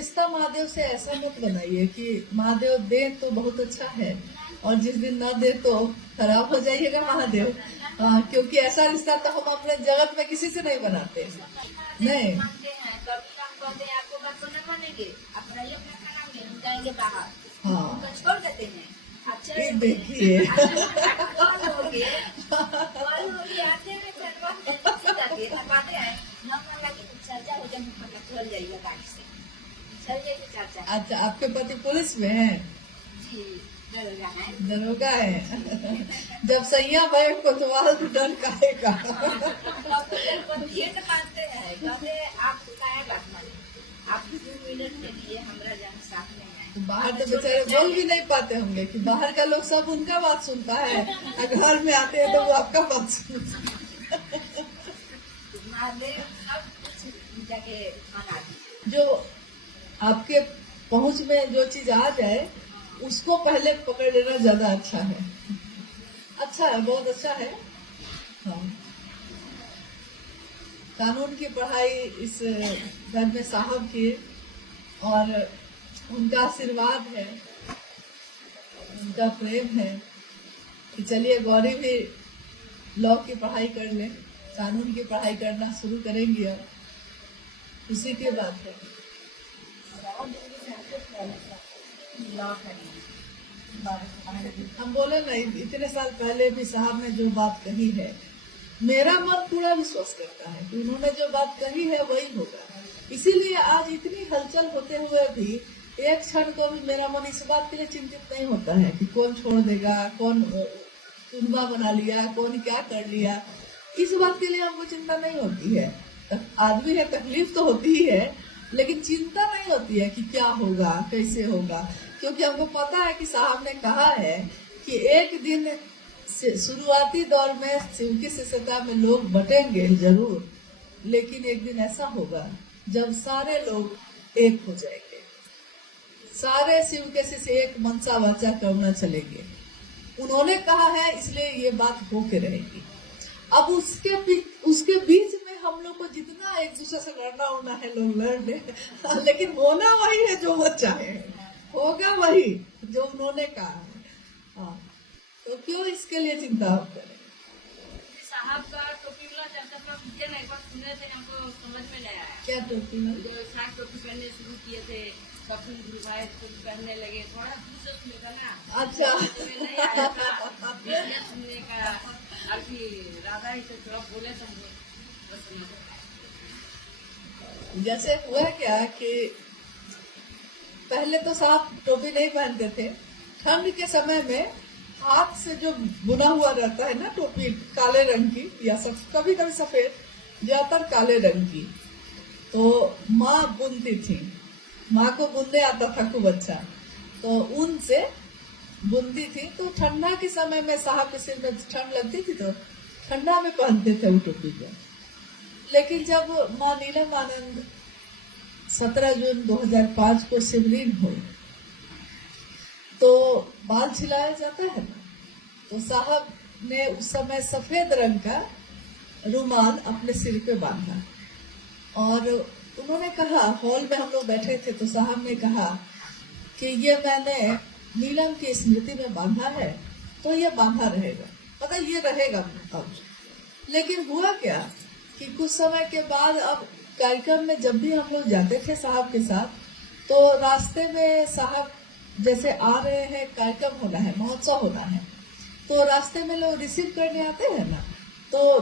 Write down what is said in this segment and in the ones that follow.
रिश्ता महादेव से ऐसा मत बनाइए कि महादेव दे तो बहुत अच्छा है और जिस दिन न दे तो खराब हो जाइएगा महादेव। क्योंकि ऐसा रिश्ता तो हम अपने जगत में किसी से नहीं बनाते। नहीं आपको बात को न मानेंगे, अपना ही अपना खाना हम जाएंगे बाहर, हाँ छोड़ देते हैं। अच्छा ये देखिए कॉल हो गए आते हैं बातें हैं चर्चा हो जाए, चल जाइएगा गाड़ी से, चल जाइए चर्चा। अच्छा, आपके पति पुलिस में है? जी दरोगा है। दरोगा है। जब सैया भाई कोतवाल तो डर काहेगा। ये तो मानते हैं कहते आप क्या बात माने, आप 2 मिनट के लिए हमारा जान साथ में है। तो बाहर तो बेचारे बोल भी नहीं पाते होंगे कि बाहर का लोग सब उनका बात सुनता है, और घर में आते हैं तो वो आपका बात सुनता है। महादेव सब कुछ जाके मना दी। जो आपके पहुंच में जो चीज आ जाए उसको पहले पकड़ लेना ज्यादा अच्छा है। अच्छा है, बहुत अच्छा है। हाँ, कानून की पढ़ाई इस घर में साहब की, और उनका आशीर्वाद है, उनका प्रेम है कि चलिए गौरी भी लॉ की पढ़ाई कर ले, कानून की पढ़ाई करना शुरू करेंगी। अब खुशी की बात है। हम बोले नहीं, इतने साल पहले भी साहब ने जो बात कही है, मेरा मन पूरा विश्वास करता है कि उन्होंने जो बात कही है वही होगा। इसीलिए आज इतनी हलचल होते हुए भी एक क्षण को भी मेरा मन इस बात के लिए चिंतित नहीं होता है कि कौन छोड़ देगा, कौन चुनवा बना लिया, कौन क्या कर लिया। इस बात के लिए हमको चिंता नहीं होती है। आदमी है, तकलीफ तो होती ही है, लेकिन चिंता नहीं होती है कि क्या होगा, कैसे होगा, क्योंकि हमको पता है कि साहब ने कहा है कि एक दिन शुरुआती दौर में शिव की शिष्यता में लोग बटेंगे जरूर, लेकिन एक दिन ऐसा होगा जब सारे लोग एक हो जाएंगे, सारे शिव के शिष्य एक मनसा वाचा करना चलेंगे। उन्होंने कहा है, इसलिए ये बात होके रहेगी। अब उसके बीच में हम लोग को जितना एक दूसरे से लड़ना होना है लोग लड़ ले, लेकिन होना वही है जो वो चाहे, होगा वही जो उन्होंने कहा है। हाँ, तो क्यों इसके लिए चिंता आप करें। साहब का टोपी वाला चर्चा मुझे ना एक बार सुने थे, हमको समझ में नहीं आया। क्या टोपी में जो साग टोपी पहनने शुरू किए थे, सब गुरु भाई पहनने लगे, थोड़ा दूर से सुने का ना। अच्छा नहीं आया था सुनने का, और राधा ही से थोड़ा बोले तो जैसे हुआ क्या कि पहले तो साहब टोपी नहीं पहनते थे। ठंड के समय में हाथ से जो बुना हुआ रहता है ना टोपी, काले रंग की या सब कभी कभी सफेद, ज्यादातर काले रंग की, तो माँ बुनती थी। माँ को बुनने आता था खूब अच्छा, तो ऊन से बुनती थी। तो ठंडा के समय में साहब के सिर में ठंड लगती थी तो ठंडा में पहनते थे वो टोपी को। लेकिन जब माँ नीलम आनंद 17 जून 2005 को शिवलीन हुई तो बाल छिलाया जाता है ना, तो साहब ने उस समय सफेद रंग का रुमाल अपने सिर पे बांधा, और उन्होंने कहा, हॉल में हम लोग बैठे थे, तो साहब ने कहा कि ये मैंने नीलम की स्मृति में बांधा है, तो ये बांधा रहेगा, पता ये रहेगा अब। लेकिन हुआ क्या कि कुछ समय के बाद, अब कार्यक्रम में जब भी हम लोग जाते थे साहब के साथ, तो रास्ते में साहब जैसे आ रहे हैं, कार्यक्रम होना है, महोत्सव होना है, तो रास्ते में लोग रिसीव करने आते हैं ना, तो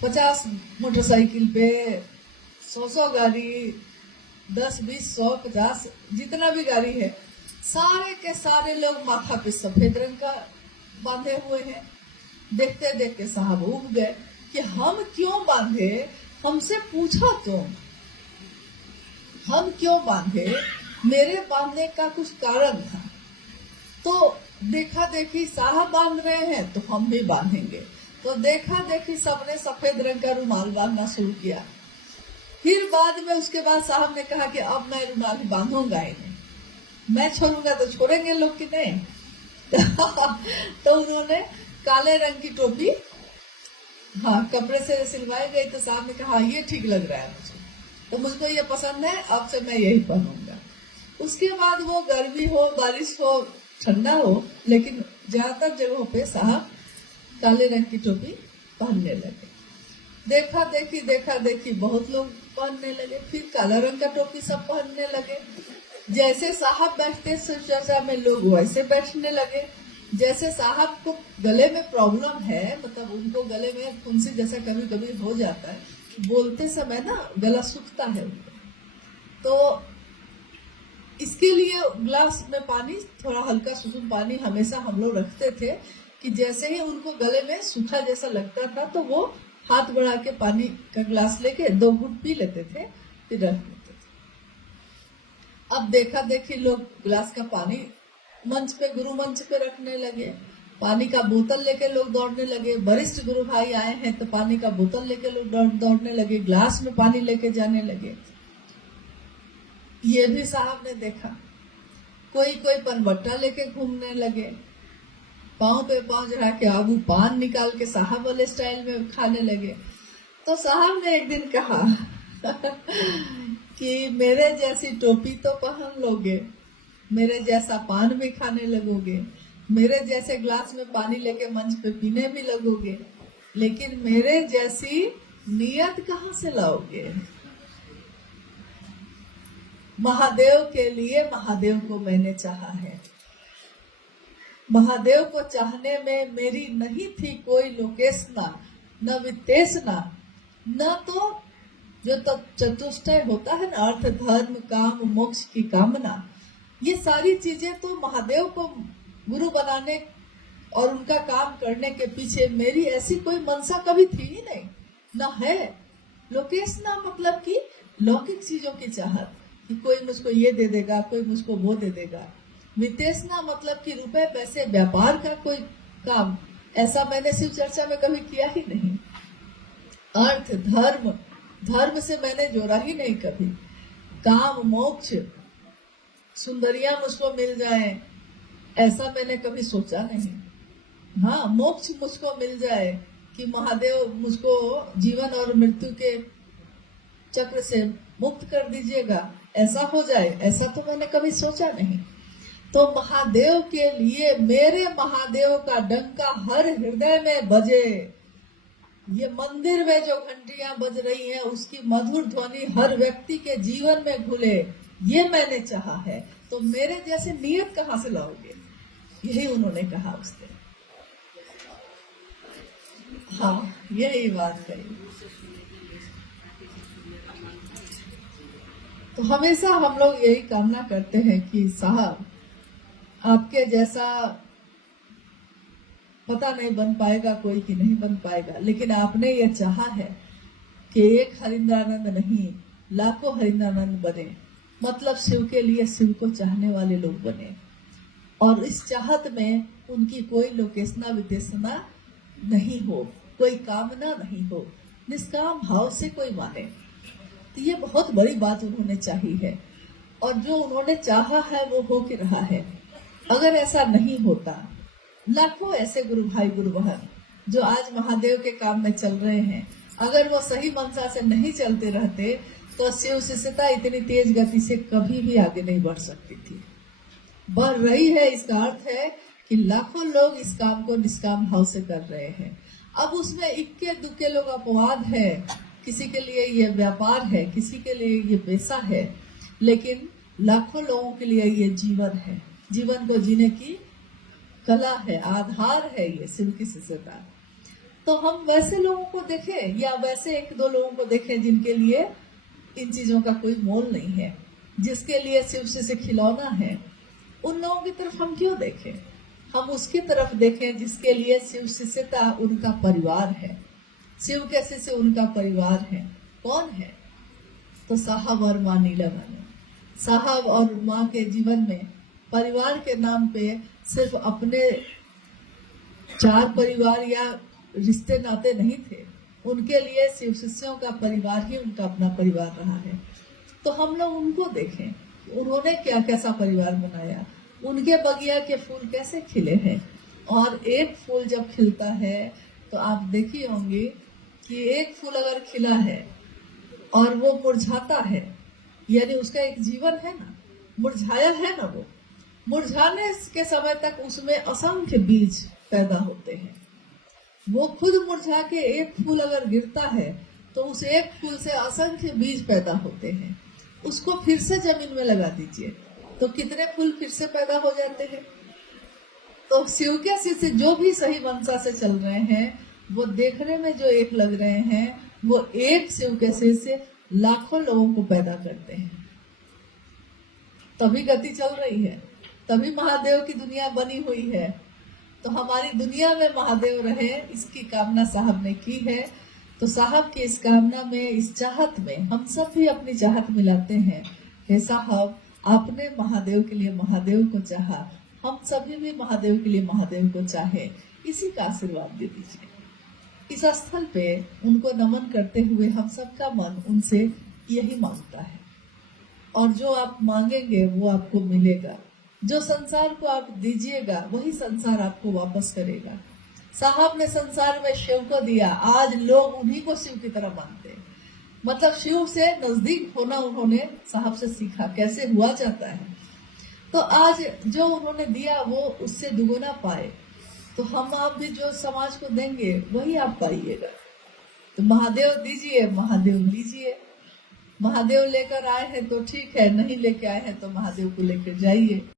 50 मोटरसाइकिल पे 100 गाड़ी, 10, 20, 100, 50 जितना भी गाड़ी है, सारे के सारे लोग माथा पे सफेद रंग का बांधे हुए हैं। देखते देखते साहब उब गए कि हम क्यों बांधे, हमसे पूछा तुम, हम क्यों बांधे, मेरे बांधने का कुछ कारण था। तो देखा देखी साहब बांध रहे हैं तो हम भी बांधेंगे, तो देखा देखी सबने सफेद रंग का रुमाल बांधना शुरू किया। फिर बाद में उसके बाद साहब ने कहा कि अब मैं रुमाल बांधूंगा ही नहीं, मैं छोड़ूंगा तो छोड़ेंगे लोग कि नहीं। तो उन्होंने काले रंग की टोपी, हाँ, कपड़े से सिलवाई गई, तो साहब ने कहा ये ठीक लग रहा है मुझे, तो मुझको ये पसंद है, अब से मैं यही पहनूंगा। उसके बाद वो गर्मी हो, बारिश हो, ठंडा हो, लेकिन ज्यादातर जगहों पे साहब काले रंग की टोपी पहनने लगे। देखा देखी बहुत लोग पहनने लगे, फिर काला रंग का टोपी सब पहनने लगे। जैसे साहब बैठते शिव चर्चा में लोग वैसे बैठने लगे। जैसे साहब को गले में प्रॉब्लम है, मतलब उनको गले में फुंसी जैसा कभी कभी हो जाता है, बोलते समय ना गला सूखता है उनको, तो इसके लिए ग्लास में पानी, थोड़ा हल्का सुसुम पानी हमेशा हम लोग रखते थे कि जैसे ही उनको गले में सूखा जैसा लगता था तो वो हाथ बढ़ा के पानी का ग्लास लेके 2 घूंट पी लेते थे, फिर रख लेते थे। अब देखा देखी लोग गिलास का पानी मंच पे, गुरु मंच पे रखने लगे। पानी का बोतल लेके लोग दौड़ने लगे। वरिष्ठ गुरु भाई आए हैं तो पानी का बोतल लेके लोग दौड़ने लगे, ग्लास में पानी लेके जाने लगे। ये भी साहब ने देखा। कोई पनबट्टा लेके घूमने लगे, पाँव पे पाँव चढ़ा के आबू पान निकाल के साहब वाले स्टाइल में खाने लगे। तो साहब ने एक दिन कहा कि मेरे जैसी टोपी तो पहन लोगे, मेरे जैसा पान भी खाने लगोगे, मेरे जैसे ग्लास में पानी लेके मंच पे पीने भी लगोगे, लेकिन मेरे जैसी नियत कहाँ से लाओगे? महादेव के लिए महादेव को मैंने चाहा है। महादेव को चाहने में मेरी नहीं थी कोई लोकेशना, न वित्तेषणा, न तो जो चतुष्टय होता है ना, अर्थ धर्म काम मोक्ष की कामना, ये सारी चीजें तो महादेव को गुरु बनाने और उनका काम करने के पीछे मेरी ऐसी कोई मनसा कभी थी ही नहीं, न है। लोकेशना मतलब कि लौकिक चीजों की चाहत, कि कोई मुझको ये दे देगा, कोई मुझको वो दे देगा। वित्तेषणा मतलब कि रुपए पैसे व्यापार का कोई काम, ऐसा मैंने शिव चर्चा में कभी किया ही नहीं। अर्थ धर्म से मैंने जोड़ा ही नहीं कभी। काम मोक्ष, सुंदरियां मुझको मिल जाए, ऐसा मैंने कभी सोचा नहीं। हाँ, मोक्ष मुझको मिल जाए कि महादेव मुझको जीवन और मृत्यु के चक्र से मुक्त कर दीजिएगा, ऐसा हो जाए, ऐसा तो मैंने कभी सोचा नहीं। तो महादेव के लिए, मेरे महादेव का डंका हर हृदय में बजे, ये मंदिर में जो घंटियां बज रही हैं उसकी मधुर ध्वनि हर व्यक्ति के जीवन में घुले, ये मैंने चाहा है। तो मेरे जैसे नियत कहाँ से लाओगे? यही उन्होंने कहा उस दिन। हाँ, यही बात कही। तो हमेशा हम लोग यही कामना करते हैं कि साहब आपके जैसा पता नहीं बन पाएगा कोई कि नहीं बन पाएगा, लेकिन आपने ये चाहा है कि एक हरिंद्रानंद नहीं, लाखों हरिंद्रानंद बने, मतलब शिव के लिए शिव को चाहने वाले लोग बने। और इस चाहत में उनकी कोई लोकेशना विदेशना नहीं हो, कोई कामना नहीं हो, निष्काम भाव से कोई माने। तो ये बहुत बड़ी बात उन्होंने चाही है, और जो उन्होंने चाहा है वो हो के रहा है। अगर ऐसा नहीं होता, लाखों ऐसे गुरु भाई गुरु बहन जो आज महादेव के काम में चल रहे हैं, अगर वो सही मनसा से नहीं चलते रहते तो शिव शिष्यता इतनी तेज गति से कभी भी आगे नहीं बढ़ सकती थी। बढ़ रही है, इसका अर्थ है कि लाखों लोग इस काम को निष्काम भाव से कर रहे हैं। अब उसमें इक्के दुक्के लोग अपवाद है, किसी के लिए ये व्यापार है, किसी के लिए ये पेशा है, लेकिन लाखों लोगों के लिए ये जीवन है, जीवन को जीने की कला है, आधार है ये शिव की शिष्यता। तो हम वैसे लोगों को देखें या वैसे 1-2 लोगों को देखें जिनके लिए इन चीजों का कोई मोल नहीं है, जिसके लिए शिव से खिलौना है, उन लोगों की तरफ हम क्यों देखें? हम उसकी तरफ देखें जिसके लिए शिव शिष्यता उनका परिवार है, शिव के शिष्य उनका परिवार है। कौन है? तो साहब और माँ नीलमणि। साहब और माँ के जीवन में परिवार के नाम पे सिर्फ अपने 4 परिवार या रिश्ते नाते नहीं थे, उनके लिए शिव शिष्यों का परिवार ही उनका अपना परिवार रहा है। तो हम लोग उनको देखें, उन्होंने क्या कैसा परिवार बनाया, उनके बगिया के फूल कैसे खिले हैं। और एक फूल जब खिलता है तो आप देखी होंगी कि एक फूल अगर खिला है और वो मुरझाता है, यानी उसका एक जीवन है ना, मुरझाया है ना, वो मुरझाने के समय तक उसमें असंख्य बीज पैदा होते हैं। वो खुद मुरझा के एक फूल अगर गिरता है तो उस एक फूल से असंख्य बीज पैदा होते हैं। उसको फिर से जमीन में लगा दीजिए तो कितने फूल फिर से पैदा हो जाते हैं। तो शिव के शिष्य जो भी सही मंशा से चल रहे हैं, वो देखने में जो एक लग रहे हैं, वो एक शिव के शिष्य लाखों लोगों को पैदा करते हैं। तभी गति चल रही है, तभी महादेव की दुनिया बनी हुई है। तो हमारी दुनिया में महादेव रहे, इसकी कामना साहब ने की है। तो साहब की इस कामना में, इस चाहत में हम सब भी अपनी चाहत मिलाते हैं। हे साहब, आपने महादेव के लिए महादेव को चाहा, हम सभी भी महादेव के लिए महादेव को चाहे, इसी का आशीर्वाद दे दीजिए। इस स्थल पे उनको नमन करते हुए हम सबका मन उनसे यही मांगता है, और जो आप मांगेंगे वो आपको मिलेगा। जो संसार को आप दीजिएगा वही संसार आपको वापस करेगा। साहब ने संसार में शिव को दिया, आज लोग उन्हीं को शिव की तरह मानते हैं। मतलब शिव से नजदीक होना उन्होंने साहब से सीखा, कैसे हुआ जाता है। तो आज जो उन्होंने दिया वो उससे दुगुना पाए। तो हम आप भी जो समाज को देंगे वही आप पाइएगा। तो महादेव दीजिए, महादेव लीजिए। महादेव लेकर आए हैं तो ठीक है, नहीं लेके आए हैं तो महादेव को लेकर जाइए।